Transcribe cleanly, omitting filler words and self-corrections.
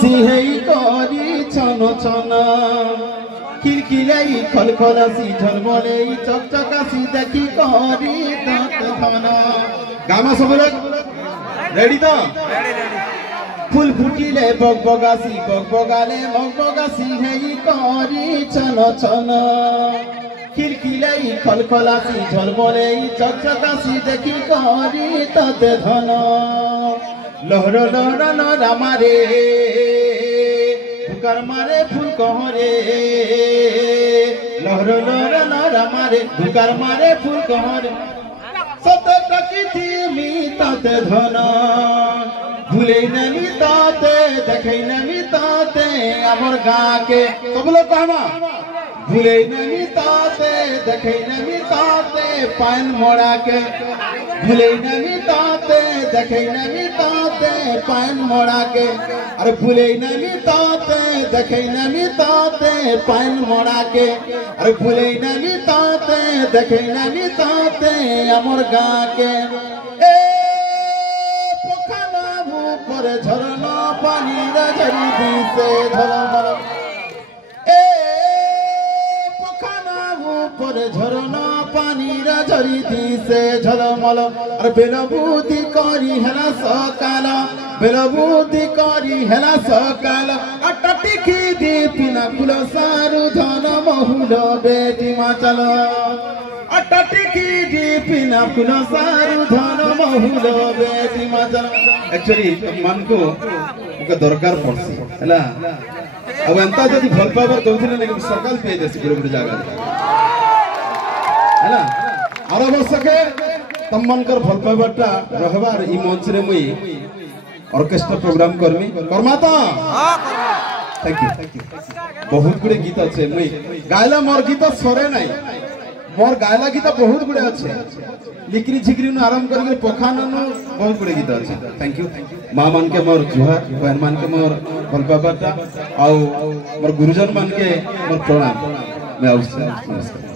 सिहेई करी छन छन किलकिलाई खलखलासी झलमलेई चकचकासी देखी करी दत धन गामा सब लोग रेडी तो फूल फुटिले बगबगासी बगबगाले मगबगासी हेई करी छन छन किलकिलाई खलखलासी झलमलेई चकचकासी देखी करी दत धन लहर लहर लहरा मारे फुकार मारे फूल कहरे लहर लहर लहरा मारे फुकार मारे फूल कहरे सत टकी थी मी ताते धन भूले नहीं ताते देखे नहीं ताते अमर गाँ के सब लोग कहमा भूले नहीं ताते देखे नहीं ताते पान मोड़ा के भूले नहीं ताते देखे नहीं ताते पान मोड़ा के अरे भूले नहीं ताते देखे नहीं ताते पान मोड़ा के अरे भूले नहीं ताते देखे नहीं ताते अमर गाँ के ए पोखरा ऊपर झरना पानी झरी दिसे झलमल झरना पानी झरी दिसे झलमल अरे बेलबुद्धि करी हेला सकाल बेलबुद्धि करी हेला सकाल अटटिखी दीपिना कुल सारू धन बहुल बेटी माचल अटटिखी दीपिना कुल सारू धन बहुल बेटी माचल एक्चुअली मन को दरकार पड़सी हैला अब एंता जदी भल पावर दउथिले लेकिन सकाल पे देसी गुरु जागा है ना आरो वर्ष के तमनकर भल पाइबाटा रहबार ई मंच रे मुई ऑर्केस्ट्रा प्रोग्राम करमी करमा त थैंक यू बहुत गुडे गीत আছে मुई गायला मोर गीत सरे नाही मोर गायला गीत बहुत गुडे আছে लिकरी झिकरी नु आराम करके पोखाना नु बहुत गुडे गीत আছে थैंक यू मां मान के मोर जुहार बहन मान के मोर भल पाइबाटा आउ मोर गुरुजन मान के मोर प्रणाम मैं नमस्कार।